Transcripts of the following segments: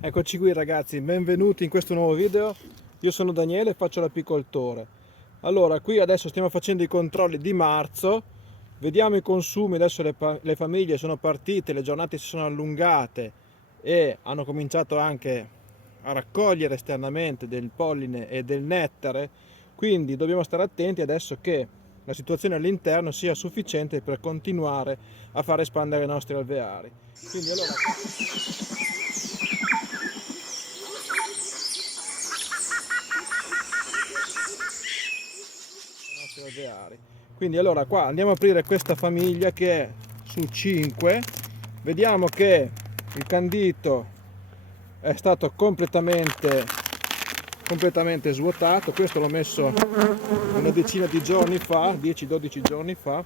Eccoci qui ragazzi, benvenuti in questo nuovo video. Io sono Daniele e faccio l'apicoltore. Allora, qui adesso stiamo facendo i controlli di marzo, vediamo i consumi. Adesso le famiglie sono partite, le giornate si sono allungate e hanno cominciato anche a raccogliere esternamente del polline e del nettare, quindi dobbiamo stare attenti adesso che la situazione all'interno sia sufficiente per continuare a far espandere i nostri alveari. Quindi allora nostri alveari. Quindi allora qua andiamo a aprire questa famiglia che è su 5. Vediamo che il candito è stato completamente svuotato. Questo l'ho messo una decina di giorni fa, 10-12 giorni fa,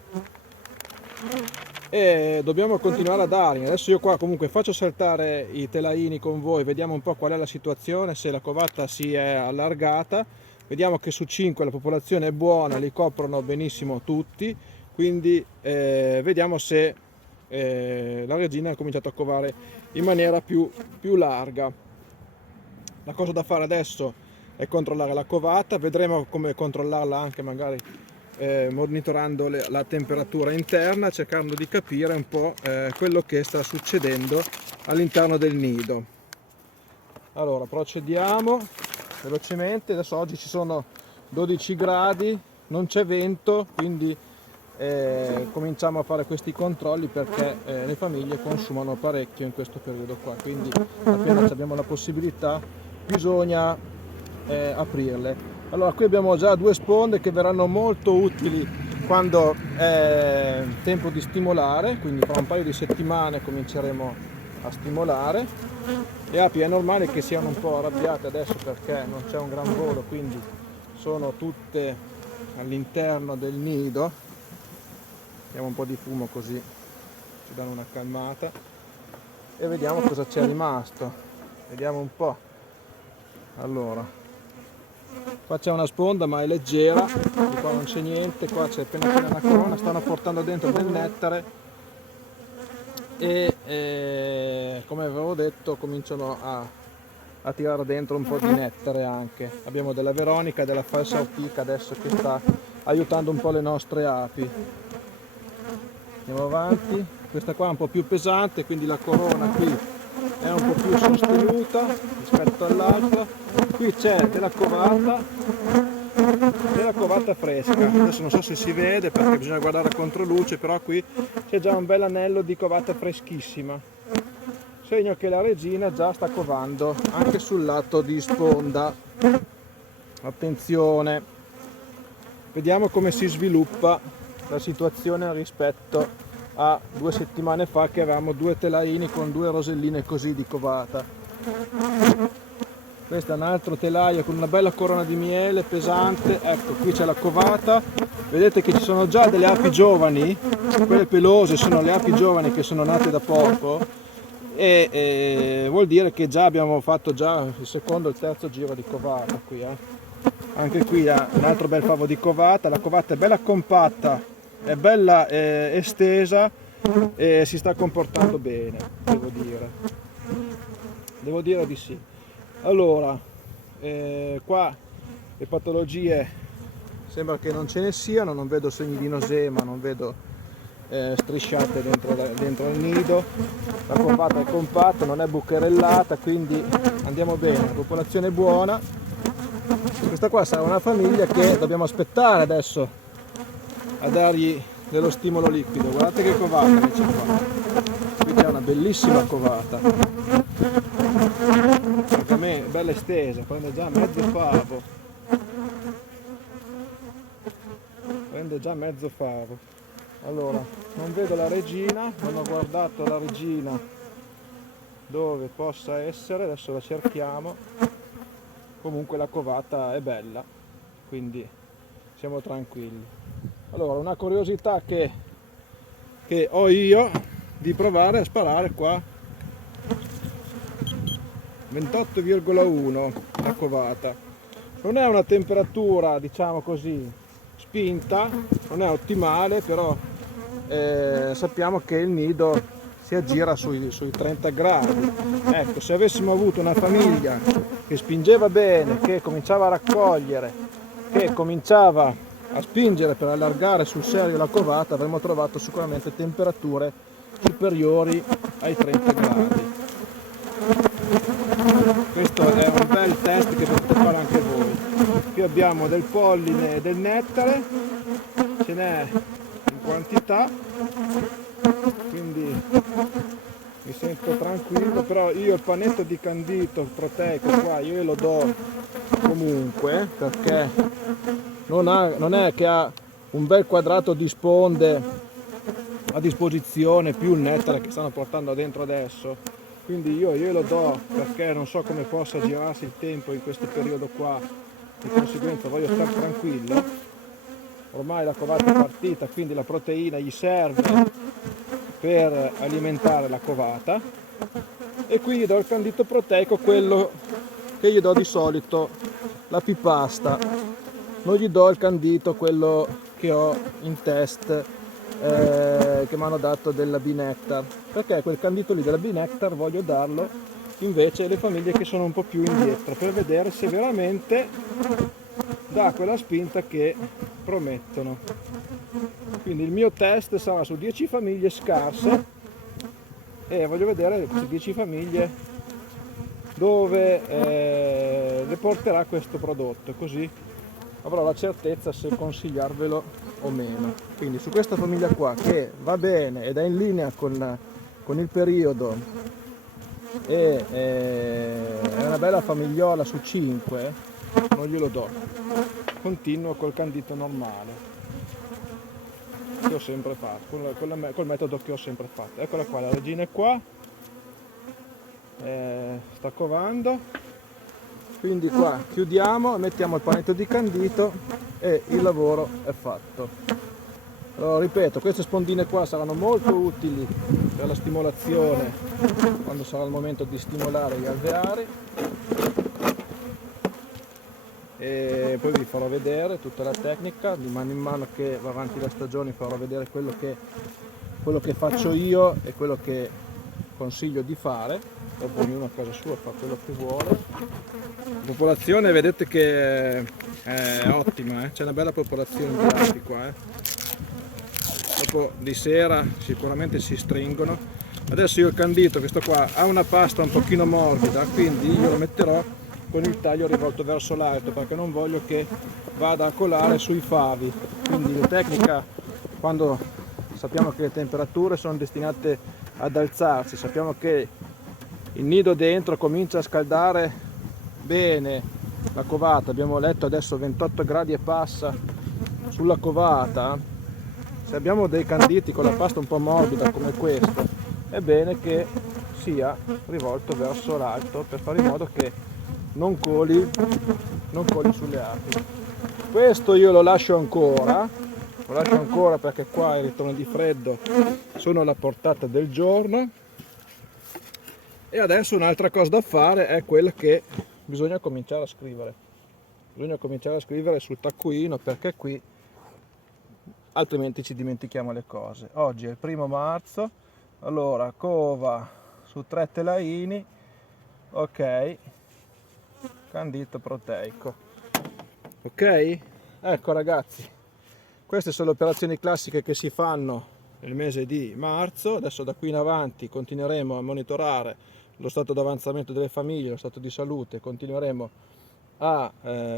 e dobbiamo continuare a dargli. Adesso io qua comunque faccio saltare i telaini con voi, vediamo un po' qual è la situazione, se la covata si è allargata. Vediamo che su 5 la popolazione è buona, li coprono benissimo tutti, quindi vediamo se la regina ha cominciato a covare in maniera più larga. La cosa da fare adesso è controllare la covata, vedremo come controllarla anche magari monitorando la temperatura interna, cercando di capire un po' quello che sta succedendo all'interno del nido. Allora procediamo velocemente. Adesso oggi ci sono 12 gradi, non c'è vento, quindi cominciamo a fare questi controlli perché le famiglie consumano parecchio in questo periodo qua, quindi appena abbiamo la possibilità bisogna aprirle. Allora qui abbiamo già 2 sponde che verranno molto utili quando è tempo di stimolare, quindi fra un paio di settimane cominceremo a stimolare. Le api è normale che siano un po' arrabbiate adesso perché non c'è un gran volo, quindi sono tutte all'interno del nido. Mettiamo un po' di fumo così ci danno una calmata e vediamo cosa c'è rimasto. Vediamo un po'. Allora, qua c'è una sponda ma è leggera, di qua non c'è niente, qua c'è appena una corona, stanno portando dentro del nettare e come avevo detto cominciano a tirare dentro un po' di nettare anche. Abbiamo della veronica e della falsa ortica adesso che sta aiutando un po' le nostre api. Andiamo avanti, questa qua è un po' più pesante, quindi la corona qui è un po' più sostenuta rispetto all'altra. Qui c'è della covata fresca, adesso non so se si vede perché bisogna guardare a controluce, però qui c'è già un bel anello di covata freschissima, segno che la regina già sta covando anche sul lato di sponda. Attenzione, vediamo come si sviluppa la situazione rispetto a 2 settimane fa che avevamo 2 telaini con 2 roselline così di covata. Questo è un altro telaio con una bella corona di miele pesante. Ecco, qui c'è la covata, vedete che ci sono già delle api giovani, quelle pelose sono le api giovani che sono nate da poco e vuol dire che già abbiamo fatto già il secondo e il terzo giro di covata qui. Anche qui un altro bel favo di covata, la covata è bella compatta, è bella estesa e si sta comportando bene, devo dire di sì. Allora, qua le patologie sembra che non ce ne siano, non vedo segni di nosema, non vedo strisciate dentro il nido, la covata è compatta, non è bucherellata, quindi andiamo bene, la popolazione è buona. Questa qua sarà una famiglia che dobbiamo aspettare adesso a dargli dello stimolo liquido. Guardate che covata che c'è qua, qui c'è una bellissima covata, anche a me è bella estesa, prende già mezzo favo. Allora, non vedo la regina, non ho guardato la regina dove possa essere, adesso la cerchiamo. Comunque la covata è bella, quindi siamo tranquilli. Allora, una curiosità che ho io di provare a sparare qua 28,1 la covata. Non è una temperatura, diciamo così, spinta, non è ottimale, però sappiamo che il nido si aggira sui 30 gradi. Ecco, se avessimo avuto una famiglia che spingeva bene, che cominciava a raccogliere, che cominciava a spingere per allargare sul serio la covata, avremmo trovato sicuramente temperature superiori ai 30 gradi. Questo è un bel test che potete fare anche voi. Qui abbiamo del polline e del nettare, ce n'è in quantità, quindi mi sento tranquillo, però io il panetto di candito proteico qua io lo do comunque, perché non è che ha un bel quadrato di sponde a disposizione più il nettare che stanno portando dentro adesso, quindi io glielo do perché non so come possa girarsi il tempo in questo periodo qua, di conseguenza voglio stare tranquillo. Ormai la covata è partita, quindi la proteina gli serve per alimentare la covata, e qui gli do il candito proteico, quello che gli do di solito, la pipasta. Non gli do il candito, quello che ho in test, che mi hanno dato della Binectar, perché quel candito lì della Binectar voglio darlo invece alle famiglie che sono un po' più indietro, per vedere se veramente dà quella spinta che promettono. Quindi il mio test sarà su 10 famiglie scarse e voglio vedere queste 10 famiglie dove le porterà questo prodotto, così avrò la certezza se consigliarvelo o meno. Quindi su questa famiglia qua, che va bene ed è in linea con il periodo e è una bella famigliola su 5, non glielo do, continuo col candito normale che ho sempre fatto, col metodo che ho sempre fatto. Eccola qua, la regina è qua, sta covando, quindi qua chiudiamo, mettiamo il panetto di candito e il lavoro è fatto. Allora, ripeto, queste spondine qua saranno molto utili per la stimolazione quando sarà il momento di stimolare gli alveari, e poi vi farò vedere tutta la tecnica di mano in mano che va avanti la stagione, farò vedere quello che faccio io e quello che consiglio di fare. Dopo ognuno a casa sua fa quello che vuole. La popolazione vedete che è ottima, c'è una bella popolazione di api qua. Dopo di sera sicuramente si stringono. Adesso io il candito, questo qua, ha una pasta un pochino morbida, quindi io lo metterò con il taglio rivolto verso l'alto, perché non voglio che vada a colare sui favi. Quindi la tecnica, quando sappiamo che le temperature sono destinate ad alzarsi, sappiamo che il nido dentro comincia a scaldare bene la covata, abbiamo letto adesso 28 gradi e passa sulla covata, se abbiamo dei canditi con la pasta un po' morbida come questo, è bene che sia rivolto verso l'alto per fare in modo che non coli sulle api. Questo io lo lascio ancora perché qua i ritorni di freddo sono alla portata del giorno. E adesso un'altra cosa da fare è quella che bisogna cominciare a scrivere. Bisogna cominciare a scrivere sul taccuino, perché qui altrimenti ci dimentichiamo le cose. Oggi è il 1° marzo, allora cova su 3 telaini, ok, candito proteico. Ok? Ecco ragazzi, queste sono le operazioni classiche che si fanno nel mese di marzo. Adesso da qui in avanti continueremo a monitorare lo stato d'avanzamento delle famiglie, lo stato di salute, continueremo a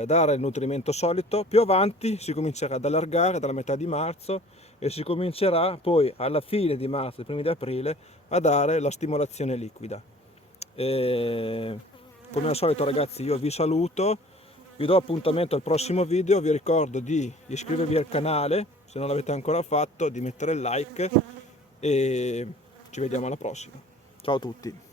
dare il nutrimento solito. Più avanti si comincerà ad allargare dalla metà di marzo e si comincerà poi alla fine di marzo, i primi di aprile, a dare la stimolazione liquida. Come al solito ragazzi, io vi saluto, vi do appuntamento al prossimo video, vi ricordo di iscrivervi al canale se non l'avete ancora fatto, di mettere il like e ci vediamo alla prossima. Ciao a tutti!